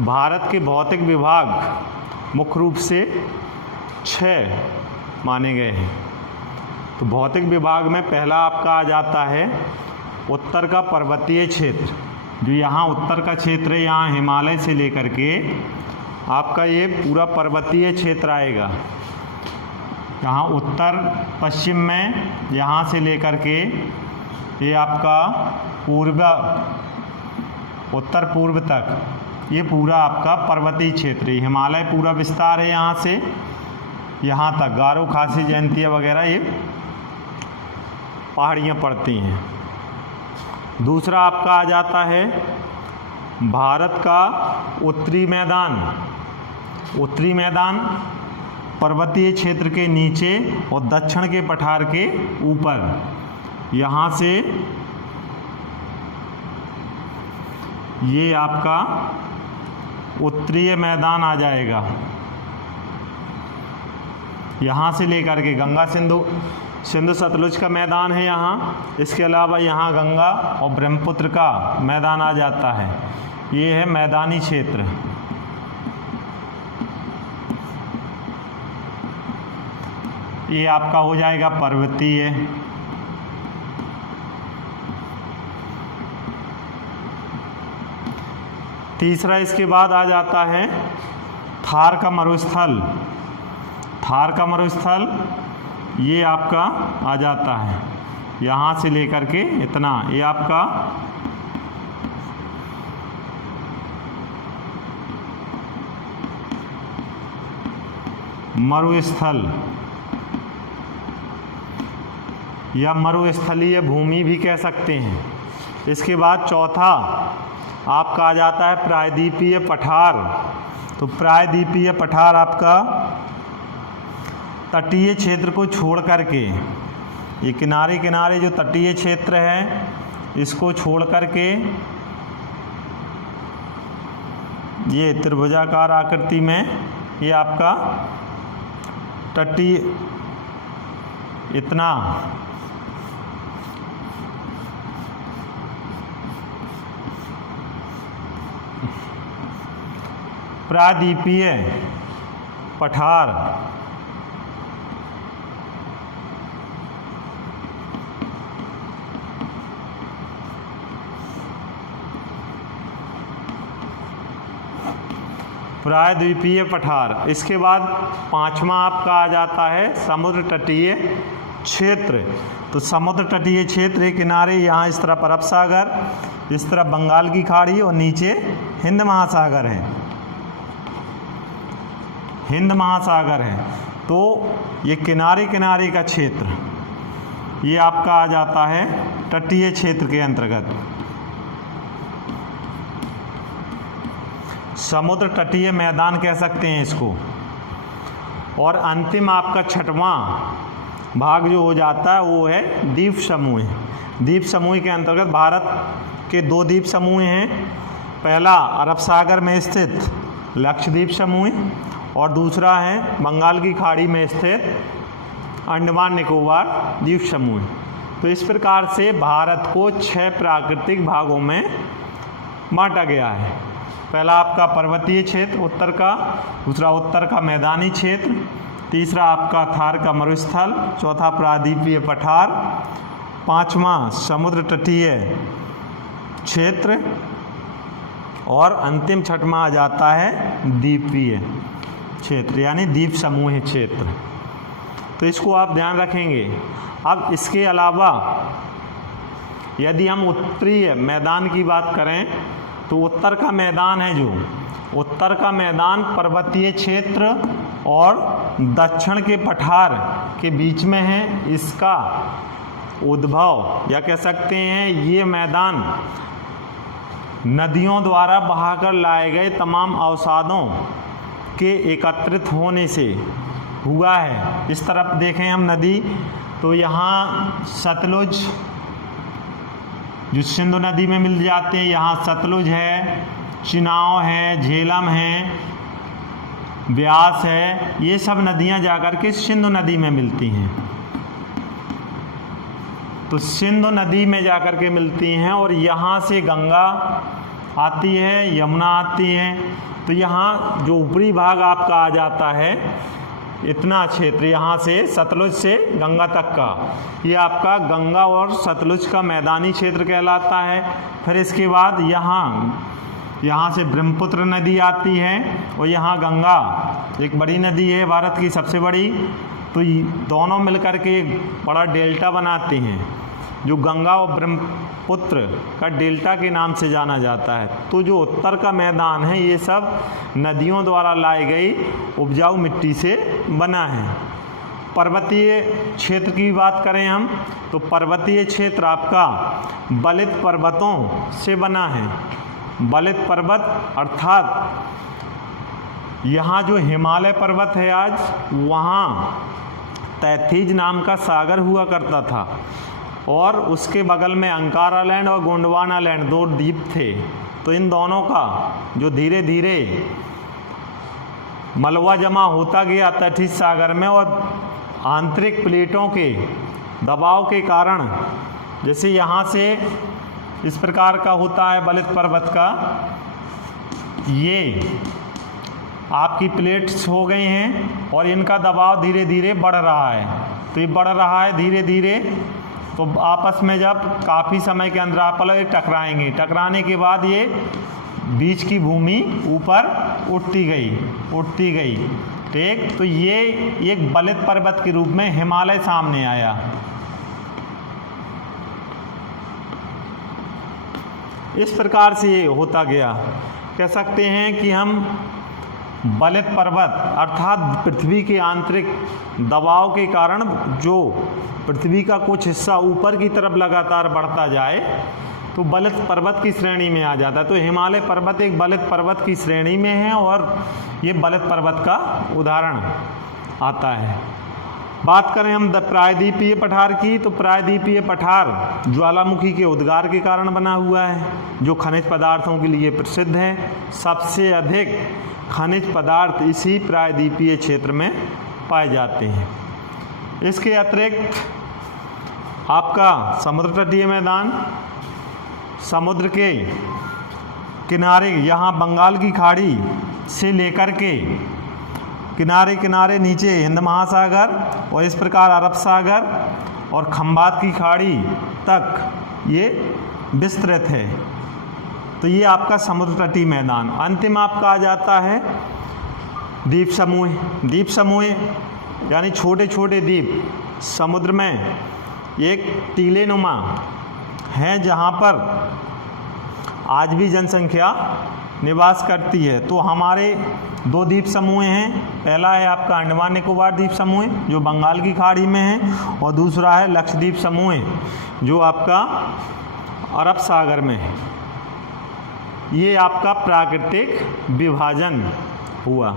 तो भारत के भौतिक विभाग मुख्य रूप से 6 माने गए हैं। तो भौतिक विभाग में पहला आपका आ जाता है उत्तर का पर्वतीय क्षेत्र। जो यहाँ उत्तर का क्षेत्र है, यहाँ हिमालय से लेकर के आपका ये पूरा पर्वतीय क्षेत्र आएगा। यहाँ उत्तर पश्चिम में यहाँ से लेकर के ये आपका उत्तर पूर्व तक ये पूरा आपका पर्वतीय क्षेत्र है। हिमालय पूरा विस्तार है यहाँ से यहाँ तक, गारो खासी जयंतिया वगैरह ये पहाड़ियाँ पड़ती हैं। दूसरा आपका आ जाता है भारत का उत्तरी मैदान। उत्तरी मैदान पर्वतीय क्षेत्र के नीचे और दक्षिण के पठार के ऊपर, यहाँ से ये आपका उत्तरीय मैदान आ जाएगा। यहाँ से लेकर के गंगा सिंधु सतलुज का मैदान है यहाँ। इसके अलावा यहाँ गंगा और ब्रह्मपुत्र का मैदान आ जाता है। ये है मैदानी क्षेत्र। ये आपका हो जाएगा पर्वतीय। तीसरा इसके बाद आ जाता है थार का मरुस्थल। थार का मरुस्थल ये आपका आ जाता है यहाँ से लेकर के इतना, ये आपका मरुस्थल या मरुस्थलीय भूमि भी कह सकते हैं। इसके बाद चौथा आपका आ जाता है प्रायद्वीपीय पठार। तो प्रायद्वीपीय पठार आपका तटीय क्षेत्र को छोड़ करके, ये किनारे किनारे जो तटीय क्षेत्र है इसको छोड़ करके ये त्रिभुजाकार आकृति में ये आपका तटीय इतना प्रायद्वीपीय पठार प्रायद्वीपीय पठार। इसके बाद पांचवा आपका आ जाता है समुद्र तटीय क्षेत्र। तो समुद्र तटीय क्षेत्र के किनारे यहाँ इस तरफ अरब सागर, इस तरफ बंगाल की खाड़ी और नीचे हिंद महासागर है। हिंद महासागर है। तो ये किनारे किनारे का क्षेत्र ये आपका आ जाता है तटीय क्षेत्र के अंतर्गत। समुद्र तटीय मैदान कह सकते हैं इसको। और अंतिम आपका छठवां भाग जो हो जाता है वो है द्वीप समूह। द्वीप समूह के अंतर्गत भारत के 2 द्वीप समूह हैं। पहला अरब सागर में स्थित लक्षद्वीप समूह और दूसरा है बंगाल की खाड़ी में स्थित अंडमान निकोबार द्वीप समूह। तो इस प्रकार से भारत को 6 प्राकृतिक भागों में बांटा गया है। पहला आपका पर्वतीय क्षेत्र उत्तर का, दूसरा उत्तर का मैदानी क्षेत्र, तीसरा आपका थार का मरुस्थल, चौथा प्रायद्वीपीय पठार, पांचवा समुद्र तटीय क्षेत्र और अंतिम छठवां आ जाता है द्वीपीय क्षेत्र यानी द्वीप समूह क्षेत्र। तो इसको आप ध्यान रखेंगे। अब इसके अलावा यदि हम उत्तरीय मैदान की बात करें तो उत्तर का मैदान है, जो उत्तर का मैदान पर्वतीय क्षेत्र और दक्षिण के पठार के बीच में है। इसका उद्भव या कह सकते हैं ये मैदान नदियों द्वारा बहाकर लाए गए तमाम अवसादों के एकत्रित होने से हुआ है। इस तरफ देखें हम नदी तो यहाँ सतलुज जो सिंधु नदी में मिल जाते हैं, यहाँ सतलुज है, चिनाव है, झेलम है, ब्यास है, ये सब नदियाँ जाकर के सिंधु नदी में मिलती हैं। तो सिंधु नदी में जाकर के मिलती हैं और यहाँ से गंगा आती है, यमुना आती है। तो यहाँ जो ऊपरी भाग आपका आ जाता है, इतना क्षेत्र यहाँ से सतलुज से गंगा तक का, ये आपका गंगा और सतलुज का मैदानी क्षेत्र कहलाता है। फिर इसके बाद यहाँ से ब्रह्मपुत्र नदी आती है और यहाँ गंगा एक बड़ी नदी है, भारत की सबसे बड़ी। तो दोनों मिलकर के एक बड़ा डेल्टा बनाते हैं, जो गंगा और ब्रह्मपुत्र का डेल्टा के नाम से जाना जाता है। तो जो उत्तर का मैदान है, ये सब नदियों द्वारा लाई गई उपजाऊ मिट्टी से बना है। पर्वतीय क्षेत्र की बात करें हम, तो पर्वतीय क्षेत्र आपका बलित पर्वतों से बना है। बलित पर्वत अर्थात यहाँ जो हिमालय पर्वत है आज, वहाँ तैतीज नाम का सागर हुआ करता था और उसके बगल में अंकारा लैंड और गोंडवाना लैंड 2 द्वीप थे। तो इन दोनों का जो धीरे धीरे मलबा जमा होता गया तैतीज सागर में, और आंतरिक प्लेटों के दबाव के कारण, जैसे यहाँ से इस प्रकार का होता है बलित पर्वत का, ये आपकी प्लेट्स हो गई हैं और इनका दबाव धीरे धीरे बढ़ रहा है। तो ये बढ़ रहा है धीरे धीरे, तो आपस में जब काफ़ी समय के अंतराल टकराएंगे, टकराने के बाद ये बीच की भूमि ऊपर उठती गई, ठीक। तो ये एक बलित पर्वत के रूप में हिमालय सामने आया। इस प्रकार से ये होता गया। कह सकते हैं कि हम बलित पर्वत अर्थात पृथ्वी के आंतरिक दबाव के कारण जो पृथ्वी का कुछ हिस्सा ऊपर की तरफ लगातार बढ़ता जाए, तो बलित पर्वत की श्रेणी में आ जाता है। तो हिमालय पर्वत एक बलित पर्वत की श्रेणी में है और ये बलित पर्वत का उदाहरण आता है। बात करें हम प्रायद्वीपीय पठार की, तो प्रायद्वीपीय पठार ज्वालामुखी के उद्गार के कारण बना हुआ है, जो खनिज पदार्थों के लिए प्रसिद्ध है। सबसे अधिक खनिज पदार्थ इसी प्रायद्वीपीय क्षेत्र में पाए जाते हैं। इसके अतिरिक्त आपका समुद्र तटीय मैदान, समुद्र के किनारे, यहाँ बंगाल की खाड़ी से लेकर के किनारे किनारे नीचे हिंद महासागर और इस प्रकार अरब सागर और खंबात की खाड़ी तक ये विस्तृत है। तो ये आपका समुद्र तटीय मैदान। अंतिम आपका आ जाता है द्वीप समूह। द्वीप समूह यानी छोटे छोटे द्वीप समुद्र में एक टीले नुमा हैं, जहाँ पर आज भी जनसंख्या निवास करती है। तो हमारे 2 द्वीप समूह हैं। पहला है आपका अंडमान निकोबार द्वीप समूह, जो बंगाल की खाड़ी में है, और दूसरा है लक्षद्वीप समूह, जो आपका अरब सागर में है। ये आपका प्राकृतिक विभाजन हुआ।